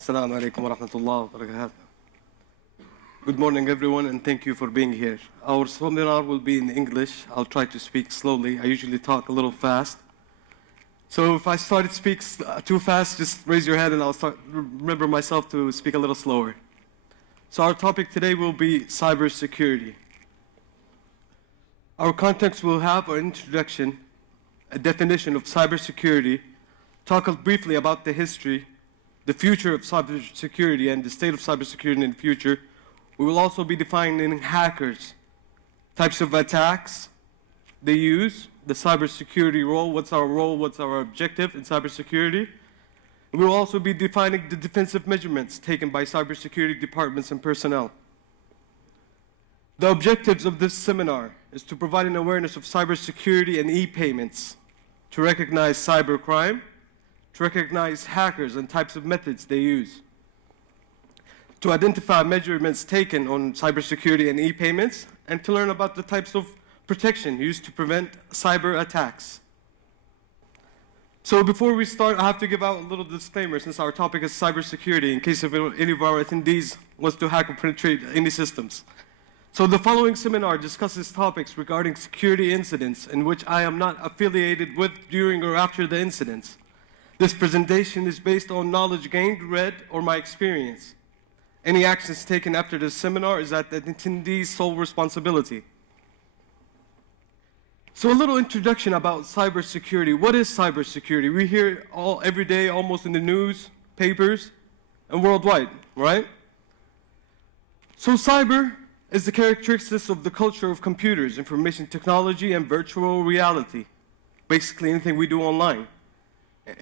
Assalamu alaikum wa rahmatullah wa barakatuh. Good morning, everyone, and thank you for being here. Our seminar will be in English. I'll try to speak slowly. I usually talk a little fast. So if I start to speak too fast, just raise your hand and I'll remember myself to speak a little slower. So our topic today will be cybersecurity. Our context will have an introduction, a definition of cybersecurity, talk briefly about the history, the future of cybersecurity and the state of cybersecurity in the future. We will also be defining hackers, types of attacks they use, the cybersecurity role, what's our objective in cybersecurity. We will also be defining the defensive measurements taken by cybersecurity departments and personnel. The objectives of this seminar is to provide an awareness of cybersecurity and e-payments, to recognize cybercrime, to recognize hackers and types of methods they use, to identify measurements taken on cybersecurity and e-payments, and to learn about the types of protection used to prevent cyber attacks. So before we start, I have to give out a little disclaimer since our topic is cybersecurity in case if any of our attendees wants to hack or penetrate any systems. So the following seminar discusses topics regarding security incidents in which I am not affiliated with during or after the incidents. This presentation is based on knowledge gained, read, or my experience. Any actions taken after this seminar is at the attendee's sole responsibility. So a little introduction about cybersecurity. What is cybersecurity? We hear every day, almost in the news, papers, and worldwide, right? So cyber is the characteristics of the culture of computers, information technology, and virtual reality. Basically anything we do online.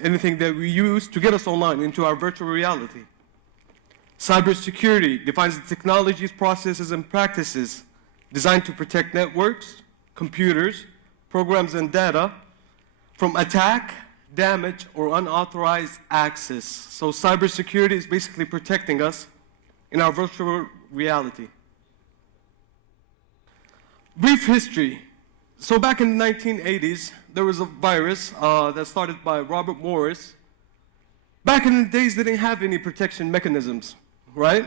Anything that we use to get us online into our virtual reality. Cybersecurity defines the technologies, processes, and practices designed to protect networks, computers, programs, and data from attack, damage, or unauthorized access. So cybersecurity is basically protecting us in our virtual reality. Brief history. So back in the 1980s, there was a virus that started by Robert Morris. Back in the days, they didn't have any protection mechanisms, right?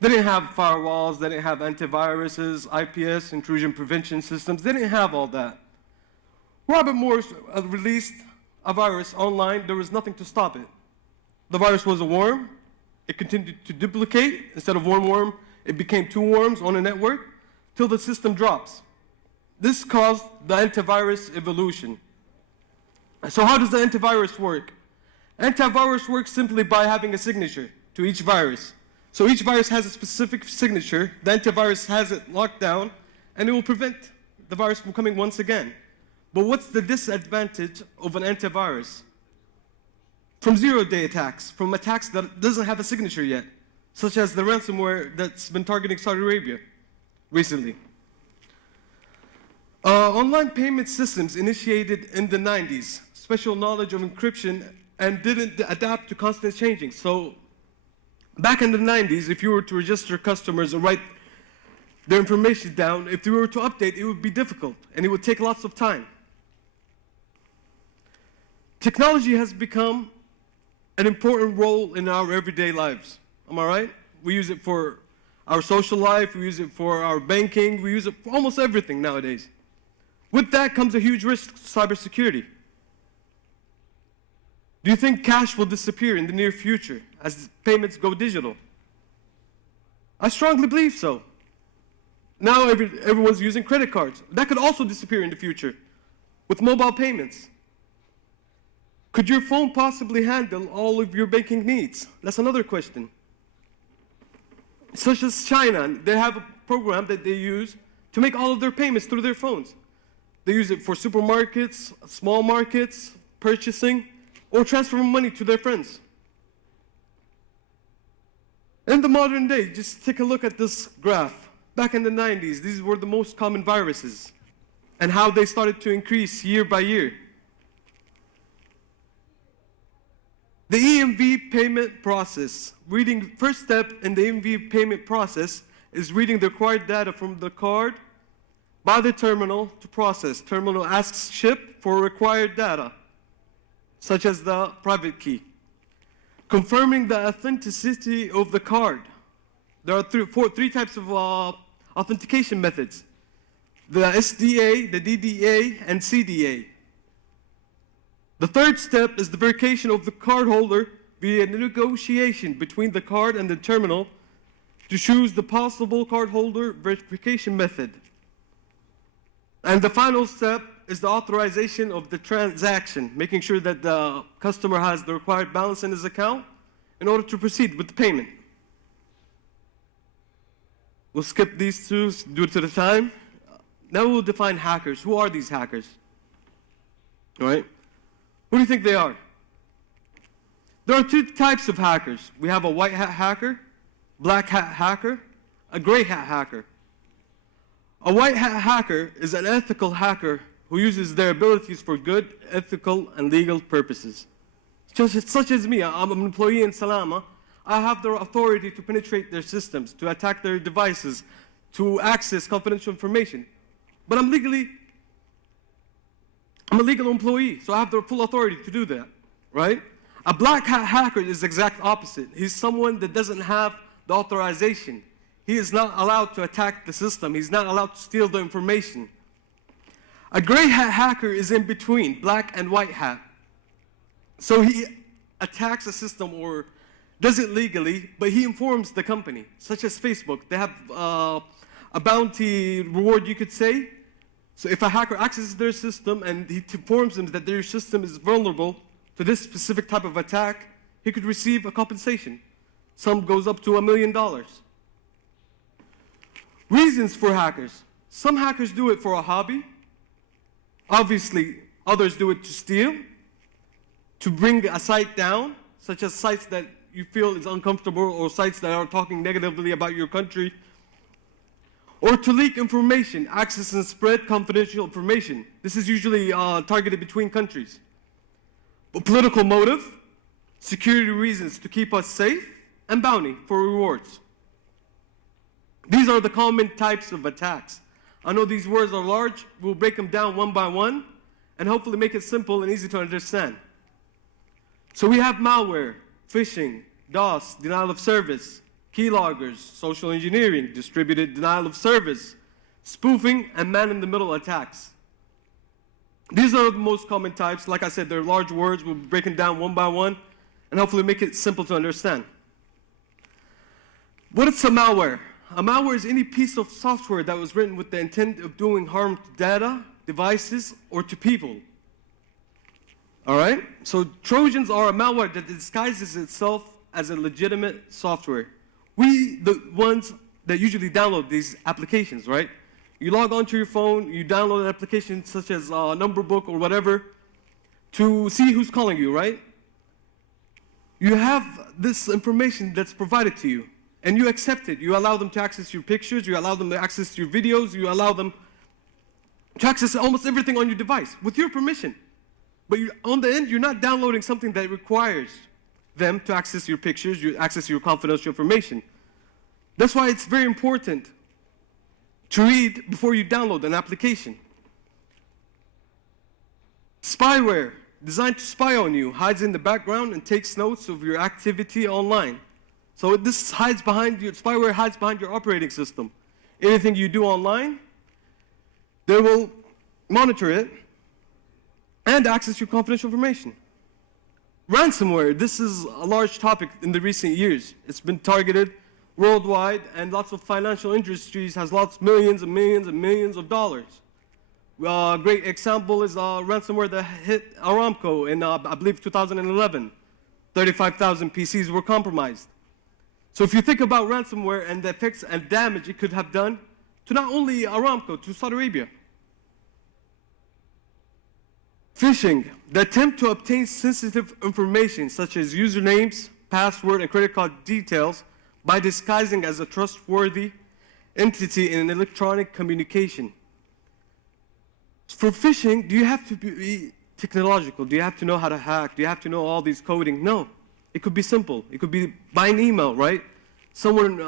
They didn't have firewalls, they didn't have antiviruses, IPS, intrusion prevention systems. They didn't have all that. Robert Morris released a virus online. There was nothing to stop it. The virus was a worm. It continued to duplicate. Instead of one worm, it became two worms on a network till the system drops. This caused the antivirus evolution. So how does the antivirus work? Antivirus works simply by having a signature to each virus. So each virus has a specific signature. The antivirus has it locked down, and it will prevent the virus from coming once again. But what's the disadvantage of an antivirus? From zero-day attacks, from attacks that doesn't have a signature yet, such as the ransomware that's been targeting Saudi Arabia recently. Online payment systems initiated in the 90s, special knowledge of encryption, and didn't adapt to constant changing. So back in the 90s, if you were to register customers and write their information down, if you were to update, it would be difficult, and it would take lots of time. Technology has become an important role in our everyday lives. Am I right? We use it for our social life, we use it for our banking, we use it for almost everything nowadays. With that comes a huge risk to cybersecurity. Do you think cash will disappear in the near future as payments go digital? I strongly believe so. Now everyone's using credit cards. That could also disappear in the future with mobile payments. Could your phone possibly handle all of your banking needs? That's another question. Such as China, they have a program that they use to make all of their payments through their phones. They use it for supermarkets, small markets, purchasing, or transferring money to their friends. In the modern day, just take a look at this graph. Back in the 90s, these were the most common viruses and how they started to increase year by year. The EMV payment process. First step in the EMV payment process is reading the required data from the card by the terminal to process. Terminal asks chip for required data, such as the private key. confirming the authenticity of the card. There are three types of authentication methods: the SDA, the DDA, and CDA. The third step is the verification of the cardholder via negotiation between the card and the terminal to choose the possible cardholder verification method. And the final step is the authorization of the transaction, making sure that the customer has the required balance in his account in order to proceed with the payment. We'll skip these two due to the time. Now we'll define hackers. Who are these hackers? All right? Who do you think they are? There are two types of hackers. We have a white hat hacker, black hat hacker, a gray hat hacker. A white hat hacker is an ethical hacker who uses their abilities for good, ethical, and legal purposes. Such as me, I'm an employee in Salama. I have the authority to penetrate their systems, to attack their devices, to access confidential information. But I'm a legal employee, so I have the full authority to do that, right? A black hat hacker is the exact opposite. He's someone that doesn't have the authorization. He is not allowed to attack the system. He's not allowed to steal the information. A gray hat hacker is in between black and white hat. So he attacks a system or does it legally, but he informs the company, such as Facebook. They have a bounty reward, you could say. So if a hacker accesses their system and he informs them that their system is vulnerable to this specific type of attack, he could receive a compensation. Some goes up to $1 million. Reasons for hackers. Some hackers do it for a hobby. Obviously, others do it to steal, to bring a site down, such as sites that you feel is uncomfortable or sites that are talking negatively about your country, or to leak information, access and spread confidential information. This is usually targeted between countries. But political motive, security reasons to keep us safe, and bounty for rewards. These are the common types of attacks. I know these words are large. We'll break them down one by one and hopefully make it simple and easy to understand. So we have malware, phishing, DOS, denial of service, keyloggers, social engineering, distributed denial of service, spoofing, and man-in-the-middle attacks. These are the most common types. Like I said, they're large words. We'll break them down one by one and hopefully make it simple to understand. What is a malware? A malware is any piece of software that was written with the intent of doing harm to data, devices, or to people. All right? So Trojans are a malware that disguises itself as a legitimate software. We, the ones that usually download these applications, right? You log onto your phone, you download an application such as Number Book or whatever to see who's calling you, right? You have this information that's provided to you, and you accept it. You allow them to access your pictures, you allow them to access your videos, you allow them to access almost everything on your device with your permission. But on the end, you're not downloading something that requires them to access your pictures, you access your confidential information. That's why it's very important to read before you download an application. Spyware, designed to spy on you, hides in the background and takes notes of your activity online. So this hides behind your, spyware hides behind your operating system. Anything you do online, they will monitor it and access your confidential information. Ransomware, this is a large topic in the recent years. It's been targeted worldwide, and lots of financial industries has lots, millions and millions and millions of dollars. A great example is ransomware that hit Aramco in, I believe, 2011. 35,000 PCs were compromised. So if you think about ransomware and the effects and damage it could have done to not only Aramco, to Saudi Arabia. Phishing, the attempt to obtain sensitive information such as usernames, password, and credit card details by disguising as a trustworthy entity in an electronic communication. For phishing, do you have to be technological? Do you have to know how to hack? Do you have to know all these coding? No. It could be simple. It could be by an email, right? Someone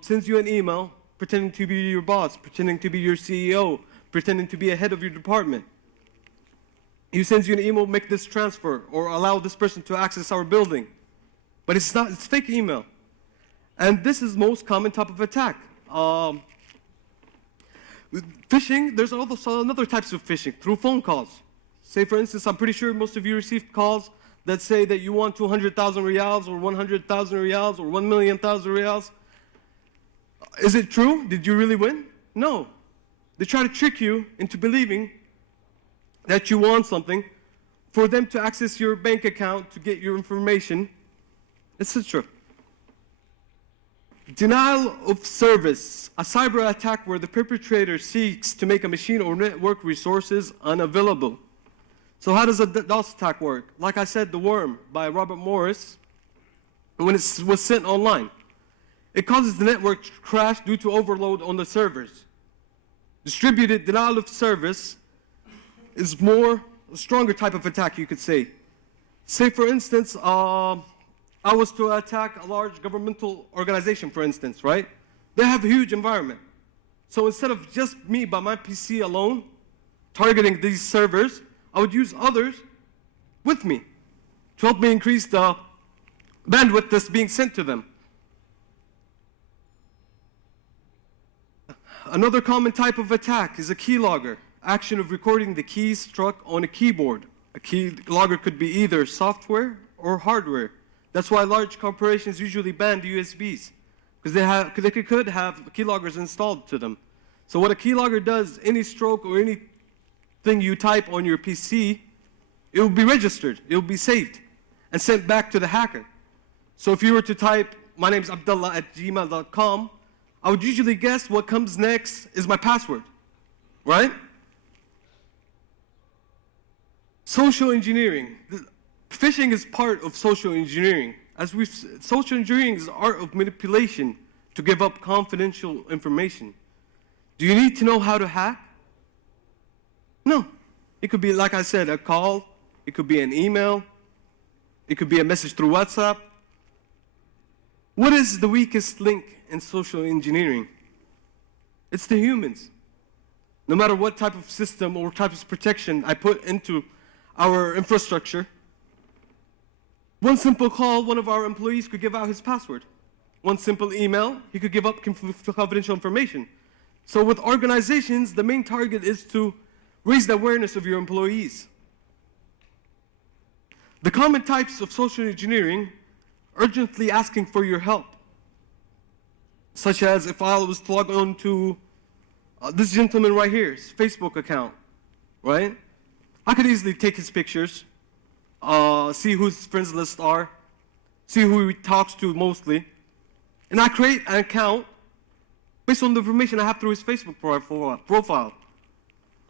sends you an email pretending to be your boss, pretending to be your CEO, pretending to be a head of your department. He sends you an email, make this transfer, or allow this person to access our building. But it's not, it's fake email. And this is most common type of attack. With phishing, there's also another types of phishing, through phone calls. Say, for instance, I'm pretty sure most of you received calls that say that you want 200,000 riyals or 100,000 riyals or 1,000,000 riyals. Is it true? Did you really win? No. They try to trick you into believing that you want something for them to access your bank account to get your information, etc. Denial of service, a cyber attack where the perpetrator seeks to make a machine or network resources unavailable. So how does a DOS attack work? Like I said, The Worm by Robert Morris, when it was sent online, it causes the network to crash due to overload on the servers. Distributed denial of service is a stronger type of attack, you could say. Say, for instance, I was to attack a large governmental organization, for instance, right? They have a huge environment. So instead of just me by my PC alone targeting these servers, I would use others with me to help me increase the bandwidth that's being sent to them. Another common type of attack is a keylogger, action of recording the keys struck on a keyboard. A keylogger could be either software or hardware. That's why large corporations usually ban USBs, because they could have keyloggers installed to them. So what a keylogger does, any stroke or anything you type on your PC, it will be registered, it will be saved, and sent back to the hacker. So if you were to type, my name's Abdullah@gmail.com, I would usually guess what comes next is my password, right? Social engineering. Phishing is part of social engineering. Social engineering is the art of manipulation to give up confidential information. Do you need to know how to hack? No. It could be, like I said, a call. It could be an email. It could be a message through WhatsApp. What is the weakest link in social engineering? It's the humans. No matter what type of system or type of protection I put into our infrastructure, one simple call, one of our employees could give out his password. One simple email, he could give up confidential information. So with organizations, the main target is to raise the awareness of your employees. The common types of social engineering, urgently asking for your help. Such as if I was to log on to this gentleman right here's Facebook account, right? I could easily take his pictures, see who his friends list are, see who he talks to mostly, and I create an account based on the information I have through his Facebook profile.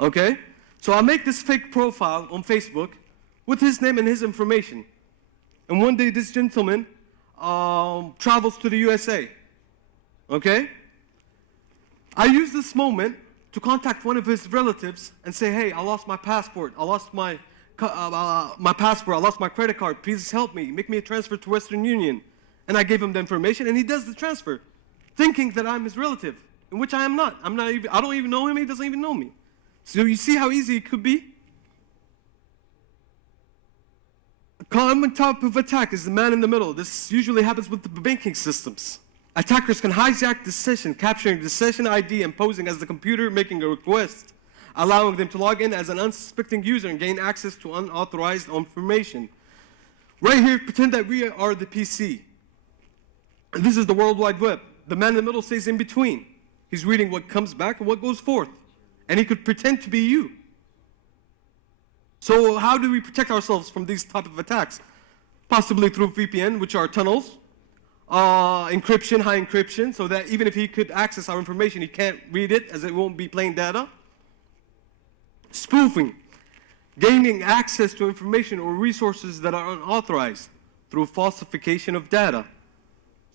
Okay? So I make this fake profile on Facebook with his name and his information. And one day this gentleman travels to the USA. Okay? I use this moment to contact one of his relatives and say, hey, I lost my passport, I lost my passport, I lost my credit card, please help me, make me a transfer to Western Union. And I gave him the information, and he does the transfer, thinking that I'm his relative, in which I am not. I don't even know him, he doesn't even know me. So you see how easy it could be? A common type of attack is the man in the middle. This usually happens with the banking systems. Attackers can hijack the session, capturing the session ID and posing as the computer making a request, allowing them to log in as an unsuspecting user and gain access to unauthorized information. Right here, pretend that we are the PC. This is the World Wide Web. The man in the middle stays in between. He's reading what comes back and what goes forth. And he could pretend to be you. So how do we protect ourselves from these type of attacks? Possibly through VPN, which are tunnels. Encryption, high encryption, so that even if he could access our information, he can't read it as it won't be plain data. Spoofing, gaining access to information or resources that are unauthorized through falsification of data,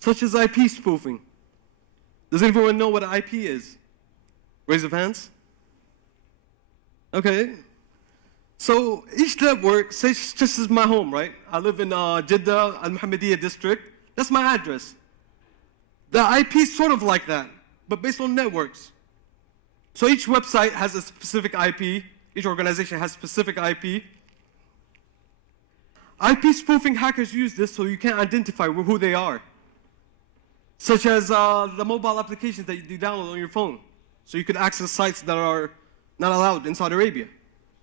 such as IP spoofing. Does anyone know what an IP is? Raise of hands. Okay. So each network, say just as my home, right? I live in Jeddah, Al-Muhammadiyah district. That's my address. The IP is sort of like that, but based on networks. So each website has a specific IP. Each organization has specific IP. IP spoofing hackers use this so you can't identify who they are, such as the mobile applications that you download on your phone, so you could access sites that are not allowed in Saudi Arabia.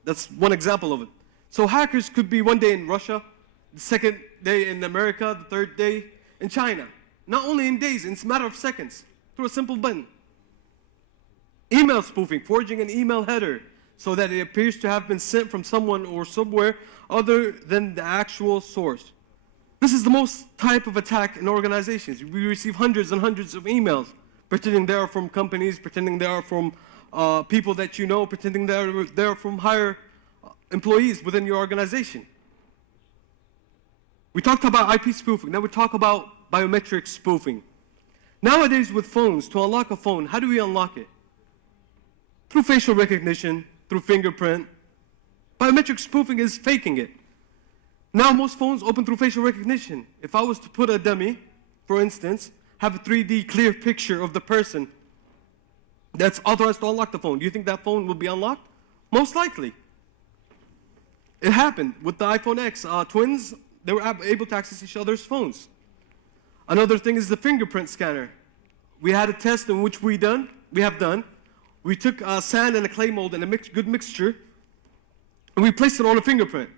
That's one example of it. So hackers could be one day in Russia, the second day in America, the third day in China. Not only in days, it's a matter of seconds, through a simple button. Email spoofing, forging an email header so that it appears to have been sent from someone or somewhere other than the actual source. This is the most type of attack in organizations. We receive hundreds and hundreds of emails pretending they are from companies, pretending they are from people that you know, pretending they're from higher employees within your organization. We talked about IP spoofing. Now we talk about biometric spoofing. Nowadays with phones, to unlock a phone, how do we unlock it? Through facial recognition, through fingerprint. Biometric spoofing is faking it. Now most phones open through facial recognition. If I was to put a dummy, for instance, have a 3D clear picture of the person that's authorized to unlock the phone, do you think that phone will be unlocked? Most likely. It happened with the iPhone X. Twins, they were able to access each other's phones. Another thing is the fingerprint scanner. We had a test in which we have done. We took sand and a clay mold and a good mixture, and we placed it on a fingerprint.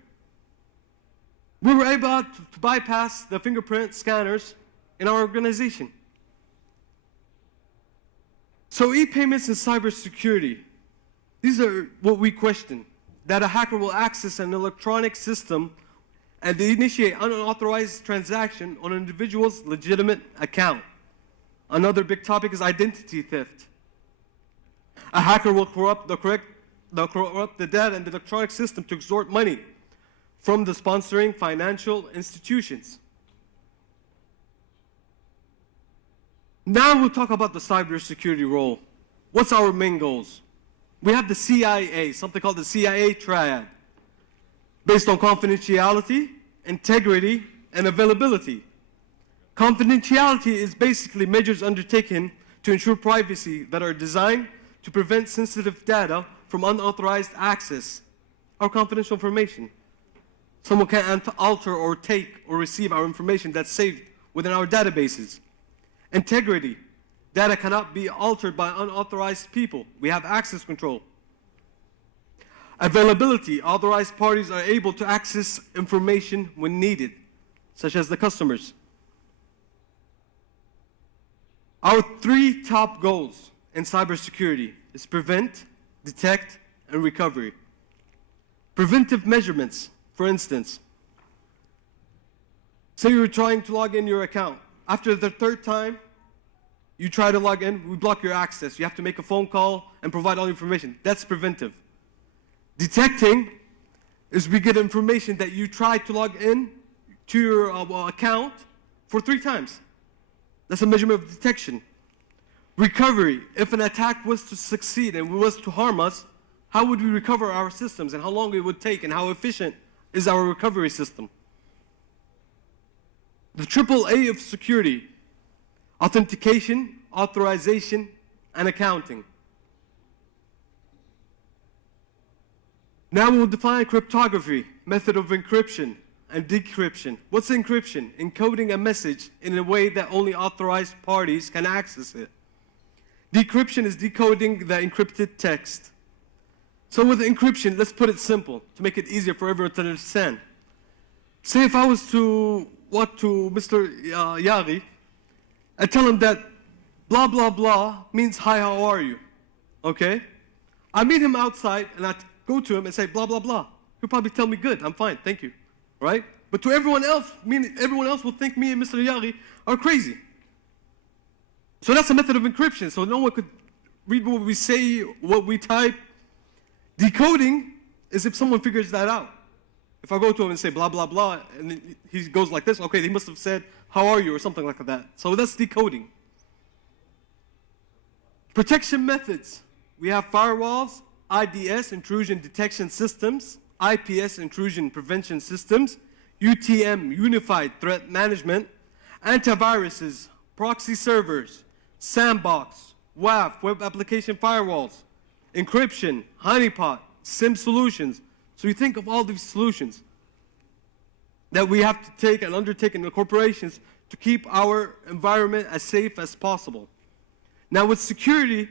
We were able to bypass the fingerprint scanners in our organization. So e-payments and cybersecurity, these are what we question, that a hacker will access an electronic system and they initiate unauthorized transaction on an individual's legitimate account. Another big topic is identity theft. A hacker will corrupt the data and the electronic system to extort money from the sponsoring financial institutions. Now we'll talk about the cybersecurity role. What's our main goals? We have the CIA, something called the CIA triad, based on confidentiality, integrity, and availability. Confidentiality is basically measures undertaken to ensure privacy that are designed to prevent sensitive data from unauthorized access, our confidential information. Someone can't alter or take or receive our information that's saved within our databases. Integrity, data cannot be altered by unauthorized people. We have access control. Availability, authorized parties are able to access information when needed, such as the customers. Our three top goals in cybersecurity is prevent, detect, and recovery. Preventive measurements, for instance. Say you're trying to log in your account. After the third time you try to log in, we block your access. You have to make a phone call and provide all the information. That's preventive. Detecting is we get information that you tried to log in to your account for 3 times. That's a measurement of detection. Recovery, if an attack was to succeed and was to harm us, how would we recover our systems and how long it would take and how efficient is our recovery system? The AAA of security, authentication, authorization, and accounting. Now we'll define cryptography, method of encryption and decryption. What's encryption? Encoding a message in a way that only authorized parties can access it. Decryption is decoding the encrypted text. So with encryption, let's put it simple to make it easier for everyone to understand. Say if I was to walk to Mr. Yaghi and tell him that blah, blah, blah means hi, how are you? Okay? I meet him outside and I go to him and say blah, blah, blah. He'll probably tell me good, I'm fine, thank you. Right? But to everyone else, everyone else will think me and Mr. Yaghi are crazy. So that's a method of encryption, so no one could read what we say, what we type. Decoding is if someone figures that out. If I go to him and say blah, blah, blah, and he goes like this, okay, he must have said, how are you, or something like that. So that's decoding. Protection methods. We have firewalls, IDS, intrusion detection systems, IPS, intrusion prevention systems, UTM, unified threat management, antiviruses, proxy servers, sandbox, WAF, web application firewalls, encryption, honeypot, SIM solutions. So you think of all these solutions. that we have to take and undertake in the corporations to keep our environment as safe as possible. Now with security,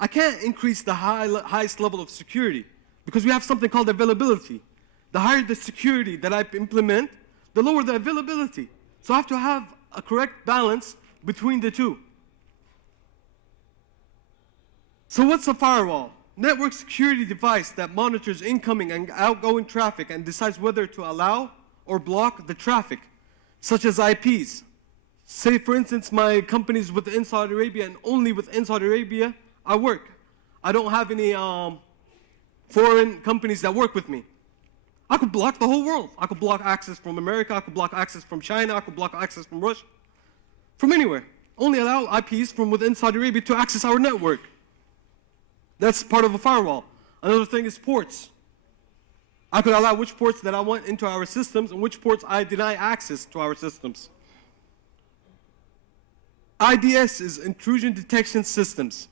I can't increase the highest level of security because we have something called availability. The higher the security that I implement, the lower the availability. So I have to have a correct balance between the two. So what's a firewall? Network security device that monitors incoming and outgoing traffic and decides whether to allow or block the traffic, such as IPs. Say, for instance, my company's within Saudi Arabia and only within Saudi Arabia I work. I don't have any foreign companies that work with me. I could block the whole world. I could block access from America. I could block access from China. I could block access from Russia. From anywhere. Only allow IPs from within Saudi Arabia to access our network. That's part of a firewall. Another thing is ports. I could allow which ports that I want into our systems and which ports I deny access to our systems. IDS is intrusion detection systems.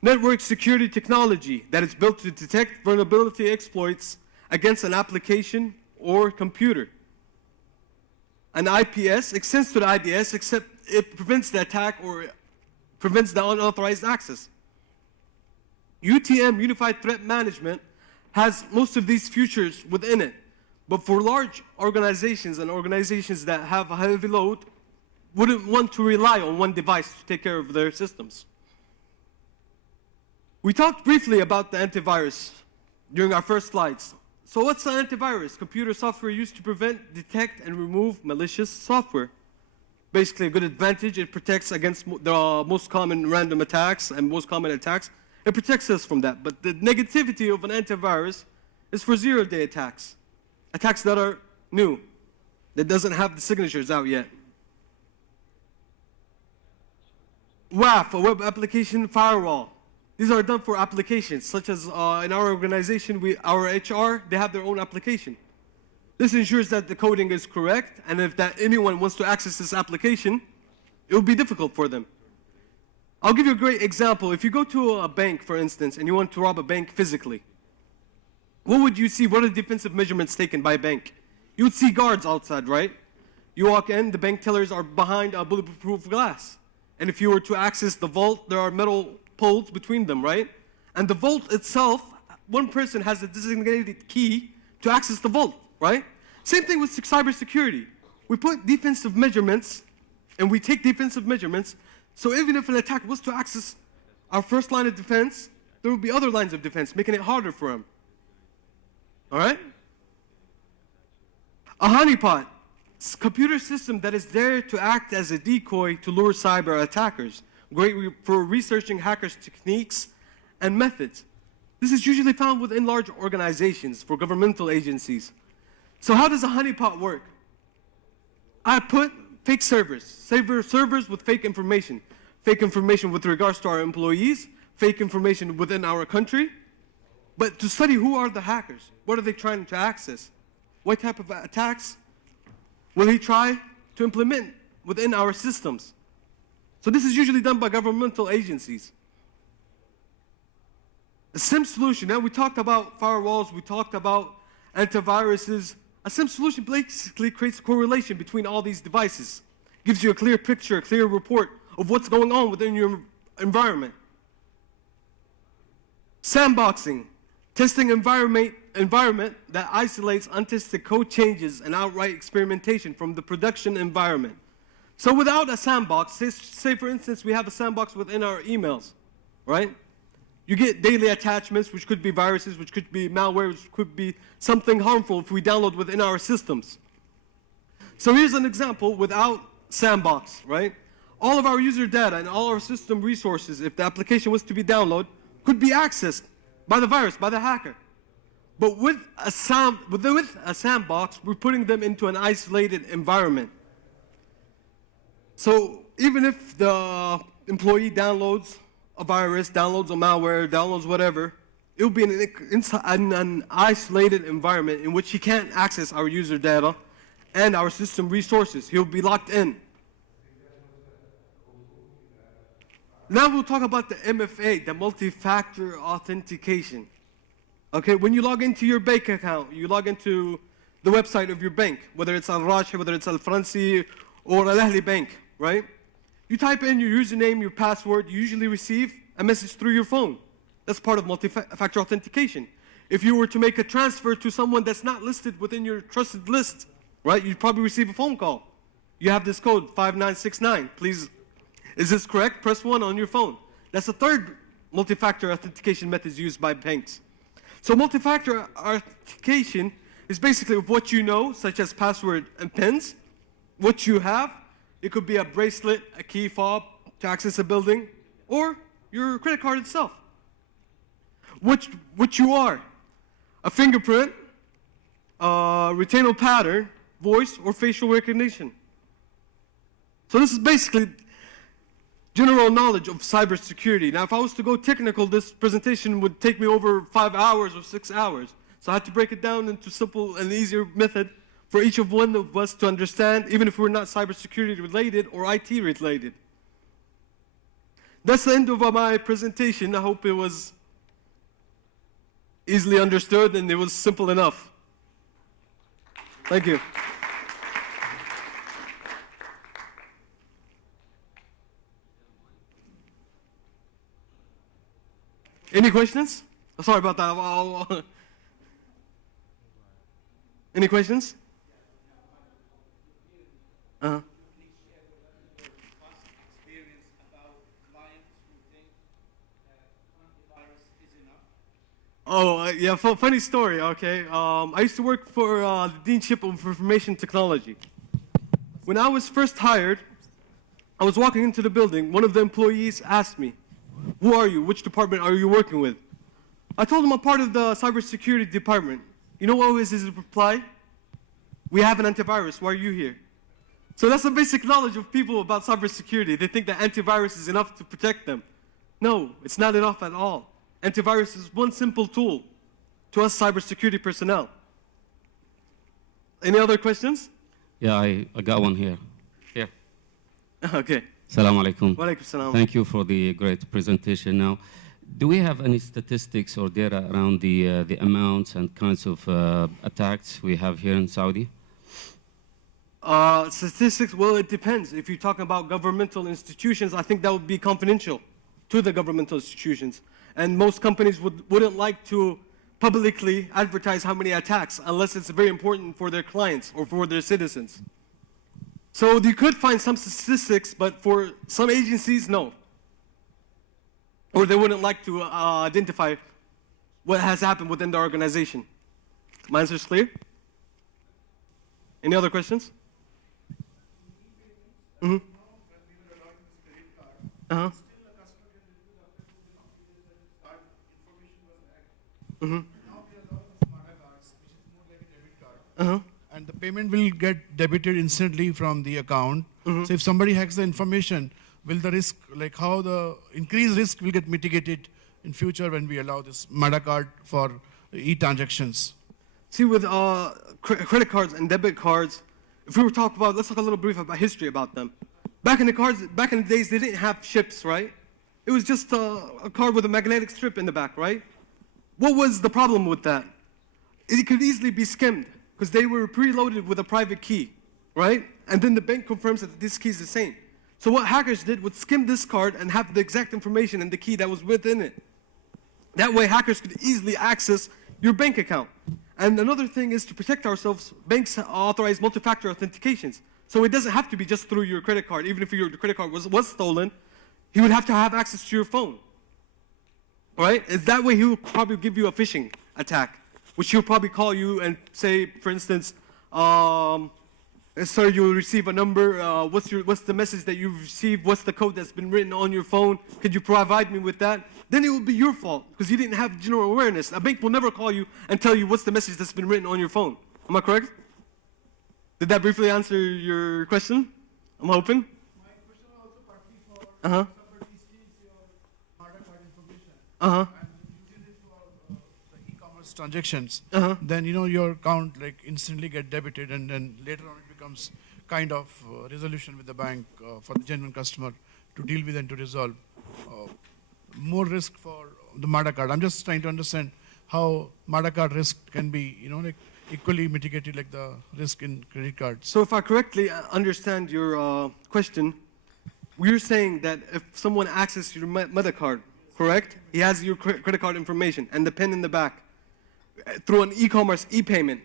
Network security technology that is built to detect vulnerability exploits against an application or computer. An IPS extends to the IDS except it prevents the attack or prevents the unauthorized access. UTM, Unified Threat Management, has most of these features within it. But for large organizations and organizations that have a heavy load, wouldn't want to rely on one device to take care of their systems. We talked briefly about the antivirus during our first slides. So what's an antivirus? Computer software used to prevent, detect, and remove malicious software. Basically a good advantage. It protects against the most common random attacks and most common attacks. It protects us from that. But the negativity of an antivirus is for zero-day attacks. Attacks that are new, that doesn't have the signatures out yet. WAF, a web application firewall. These are done for applications, such as in our organization, our HR, they have their own application. This ensures that the coding is correct, and if anyone wants to access this application, it will be difficult for them. I'll give you a great example. If you go to a bank, for instance, and you want to rob a bank physically, what would you see? What are the defensive measurements taken by a bank? You would see guards outside, right? You walk in, the bank tellers are behind a bulletproof glass. And if you were to access the vault, there are metal poles between them, right? And the vault itself, one person has a designated key to access the vault, right? Same thing with cybersecurity. We put defensive measurements, and we take defensive measurements, so even if an attacker was to access our first line of defense, there will be other lines of defense, making it harder for him. All right? A honeypot. It's a computer system that is there to act as a decoy to lure cyber attackers. Great for researching hackers' techniques and methods. This is usually found within large organizations for governmental agencies. So how does a honeypot work? I put fake servers with fake information with regards to our employees, fake information within our country, but to study who are the hackers, what are they trying to access, what type of attacks will he try to implement within our systems. So this is usually done by governmental agencies. A SIM solution, now we talked about firewalls, we talked about antiviruses. A SIM solution basically creates a correlation between all these devices. Gives you a clear picture, a clear report of what's going on within your environment. Sandboxing, testing environment that isolates untested code changes and outright experimentation from the production environment. So without a sandbox, say for instance we have a sandbox within our emails, right? You get daily attachments, which could be viruses, which could be malware, which could be something harmful if we download within our systems. So here's an example without sandbox, right? All of our user data and all our system resources, if the application was to be downloaded, could be accessed by the virus, by the hacker. But with a sandbox, we're putting them into an isolated environment. So even if the employee downloads a virus, downloads a malware, downloads whatever, it will be in an isolated environment in which he can't access our user data and our system resources. He'll be locked in. Now we'll talk about the MFA, the multi-factor authentication. Okay, when you log into your bank account, you log into the website of your bank, whether it's Al Rajhi, whether it's Al Fransi, or Al Ahli Bank, right? You type in your username, your password, you usually receive a message through your phone. That's part of multi-factor authentication. If you were to make a transfer to someone that's not listed within your trusted list, right, you'd probably receive a phone call. You have this code, 5969. Please, is this correct? Press 1 on your phone. That's the third multi-factor authentication method used by banks. So multi-factor authentication is basically what you know, such as password and PINs, what you have. It could be a bracelet, a key fob to access a building, or your credit card itself. What you are, a fingerprint, retainal pattern, voice, or facial recognition. So this is basically general knowledge of cybersecurity. Now, if I was to go technical, this presentation would take me over 5 hours or 6 hours. So I had to break it down into simple and easier method for each of one of us to understand, even if we're not cybersecurity related or IT related. That's the end of my presentation. I hope it was easily understood and it was simple enough. Thank you. Any questions? Oh, sorry about that. Any questions? Uh-huh. Oh, yeah, funny story, okay. I used to work for the Deanship of Information Technology. When I was first hired, I was walking into the building. One of the employees asked me, "Who are you? Which department are you working with?" I told him I'm part of the cybersecurity department. You know what was his reply? "We have an antivirus. Why are you here?" So that's the basic knowledge of people about cybersecurity. They think that antivirus is enough to protect them. No, it's not enough at all. Antivirus is one simple tool to us cybersecurity personnel. Any other questions? Yeah, I got one here. Here. Okay. Assalamu alaikum. Wa alaikum salam. Thank you for the great presentation. Now, do we have any statistics or data around the amounts and kinds of attacks we have here in Saudi? Statistics, well, it depends. If you're talking about governmental institutions, I think that would be confidential to the governmental institutions. And most companies wouldn't like to publicly advertise how many attacks unless it's very important for their clients or for their citizens. So you could find some statistics, but for some agencies, no. Or they wouldn't like to identify what has happened within the organization. My answer is clear? Any other questions? Mm-hmm. Uh-huh. Mm-hmm. Now we allow the SMARTA cards, which is more like a debit card. Uh-huh. And the payment will get debited instantly from the account. Mm-hmm. So if somebody hacks the information, will the risk, like how the increased risk will get mitigated in future when we allow this SMARTA card for e-transactions? See, with credit cards and debit cards, if we were talking about, let's talk a little brief about history about them. Back in the days, they didn't have chips, right? It was just a card with a magnetic strip in the back, right? What was the problem with that? It could easily be skimmed because they were preloaded with a private key, right? And then the bank confirms that this key is the same. So what hackers did was skim this card and have the exact information and the key that was within it. That way hackers could easily access your bank account. And another thing is to protect ourselves, banks authorize multi-factor authentications. So it doesn't have to be just through your credit card. Even if your credit card was stolen, he would have to have access to your phone. Right? And that way he will probably give you a phishing attack, which he'll probably call you and say, for instance, sir, you will receive a number. What's the message that you've received? What's the code that's been written on your phone? Could you provide me with that? Then it will be your fault because you didn't have general awareness. A bank will never call you and tell you what's the message that's been written on your phone. Am I correct? Did that briefly answer your question? I'm hoping. My question was also partly for Uh-huh. somebody steals your SMARTA card information Uh-huh. and uses it for the e-commerce transactions. Uh-huh. Then your account like instantly get debited, and then later on it becomes kind of resolution with the bank for the genuine customer to deal with and to resolve. More risk for the MARTA card. I'm just trying to understand how MARTA card risk can be, like equally mitigated like the risk in credit cards. So if I correctly understand your question, we're saying that if someone accesses your Meta card, correct? He has your credit card information and the PIN in the back through an e-commerce e-payment,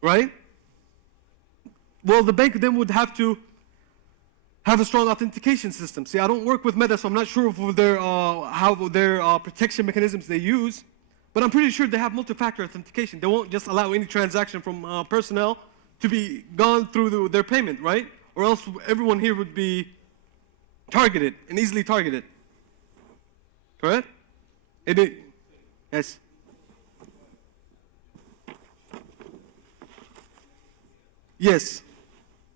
right? Well, the bank then would have to have a strong authentication system. See, I don't work with Meta, so I'm not sure of their, how their protection mechanisms they use, but I'm pretty sure they have multi-factor authentication. They won't just allow any transaction from personnel to be gone through their payment, right? Or else everyone here would be targeted and easily targeted. Correct? Yes. Yes.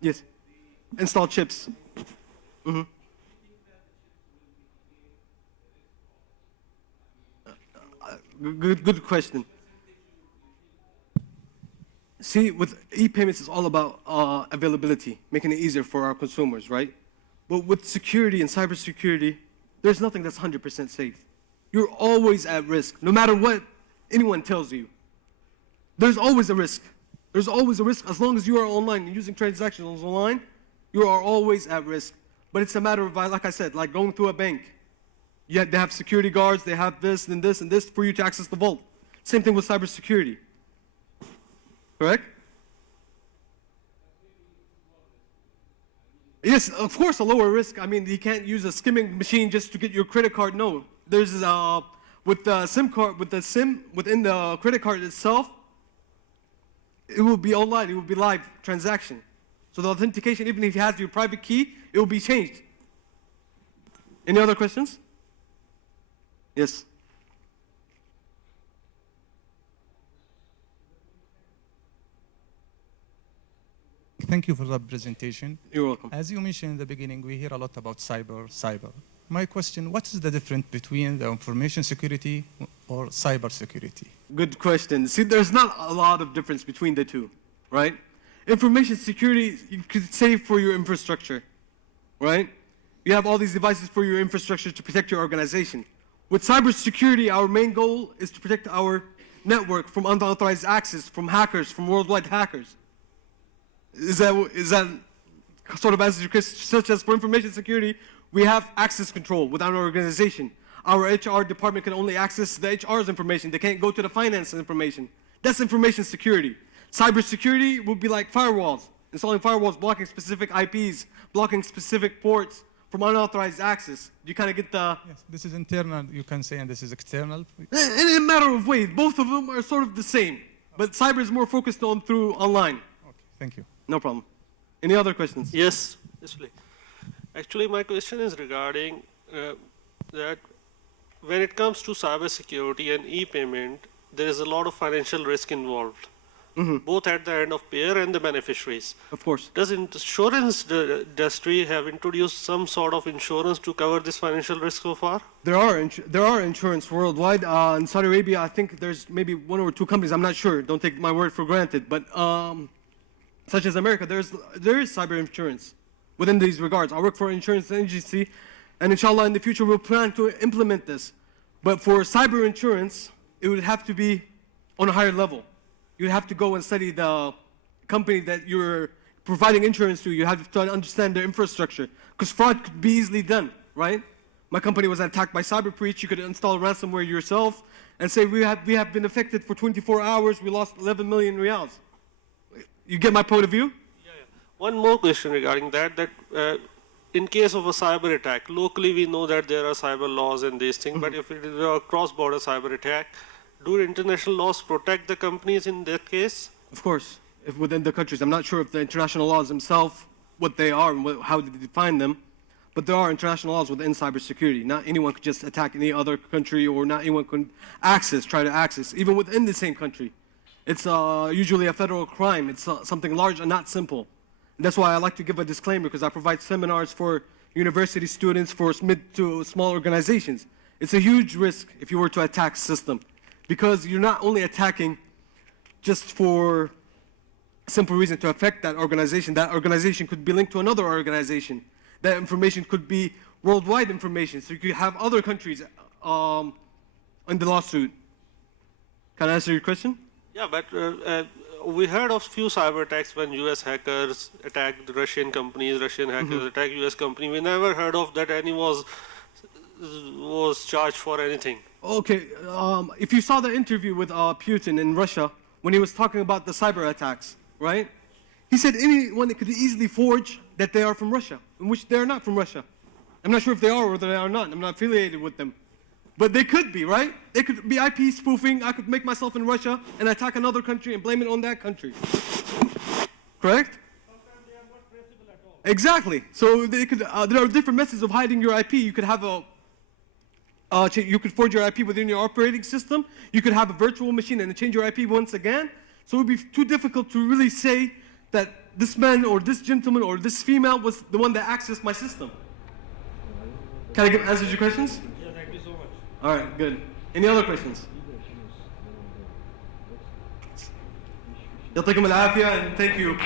Yes. Install chips. Mm-hmm. Good question. See, with e-payments, it's all about availability, making it easier for our consumers, right? But with security and cybersecurity, there's nothing that's 100% safe. You're always at risk, no matter what anyone tells you. There's always a risk. There's always a risk. As long as you are online and using transactions online, you are always at risk. But it's a matter of, like I said, like going through a bank. Yet they have security guards, they have this and this and this for you to access the vault. Same thing with cybersecurity. Correct? Yes, of course, a lower risk. I mean, you can't use a skimming machine just to get your credit card. No, there's with the SIM card, with the SIM within the credit card itself, it will be online. It will be live transaction. So the authentication, even if you have your private key, it will be changed. Any other questions? Yes. Thank you for the presentation. You're welcome. As you mentioned in the beginning, we hear a lot about cyber. My question, what is the difference between the information security or cyber security? Good question. See, there's not a lot of difference between the two, right? Information security, you could say for your infrastructure, right? You have all these devices for your infrastructure to protect your organization. With cybersecurity, our main goal is to protect our network from unauthorized access, from hackers, from worldwide hackers. Is that sort of answers your question? Such as for information security, we have access control within our organization. Our HR department can only access the HR's information. They can't go to the finance information. That's information security. Cybersecurity would be like firewalls, installing firewalls, blocking specific IPs, blocking specific ports from unauthorized access. You kind of get the... Yes, this is internal, you can say, and this is external. In a matter of ways, both of them are sort of the same. But cyber is more focused on through online. Okay, thank you. No problem. Any other questions? Yes, please. Actually, my question is regarding that when it comes to cybersecurity and e-payment, there is a lot of financial risk involved, both at the end of payer and the beneficiaries. Of course. Does insurance industry have introduced some sort of insurance to cover this financial risk so far? There are insurance worldwide. In Saudi Arabia, I think there's maybe one or two companies. I'm not sure. Don't take my word for granted. But such as America, there is cyber insurance within these regards. I work for an insurance agency, and inshallah, in the future, we'll plan to implement this. But for cyber insurance, it would have to be on a higher level. You'd have to go and study the company that you're providing insurance to. You have to understand their infrastructure, because fraud could be easily done, right? My company was attacked by cyber breach. You could install ransomware yourself and say, we have been affected for 24 hours. We lost 11 million riyals. You get my point of view? Yeah. One more question regarding that in case of a cyber attack, locally we know that there are cyber laws and these things, but if it is a cross-border cyber attack, do international laws protect the companies in that case? Of course, if within the countries. I'm not sure if the international laws themselves, what they are and how they define them, but there are international laws within cybersecurity. Not anyone could just attack any other country, or not anyone can try to access, even within the same country. It's usually a federal crime. It's something large and not simple. And that's why I like to give a disclaimer, because I provide seminars for university students, for mid to small organizations. It's a huge risk if you were to attack the system, because you're not only attacking just for a simple reason to affect that organization. That organization could be linked to another organization. That information could be worldwide information, so you could have other countries in the lawsuit. Can I answer your question? Yeah, but we heard of few cyber attacks when US hackers attacked Russian companies, Russian hackers attacked US company. We never heard of that any was charged for anything. Okay, if you saw the interview with Putin in Russia when he was talking about the cyber attacks, right? He said anyone could easily forge that they are from Russia, in which they are not from Russia. I'm not sure if they are or they are not. I'm not affiliated with them. But they could be, right? They could be IP spoofing. I could make myself in Russia and attack another country and blame it on that country. Correct? Exactly. So they could. There are different methods of hiding your IP. You could have you could forge your IP within your operating system. You could have a virtual machine and change your IP once again. So it would be too difficult to really say that this man or this gentleman or this female was the one that accessed my system. Can I answer your questions? Yeah, thank you so much. All right, good. Any other questions? يعطيكم العافية and thank you.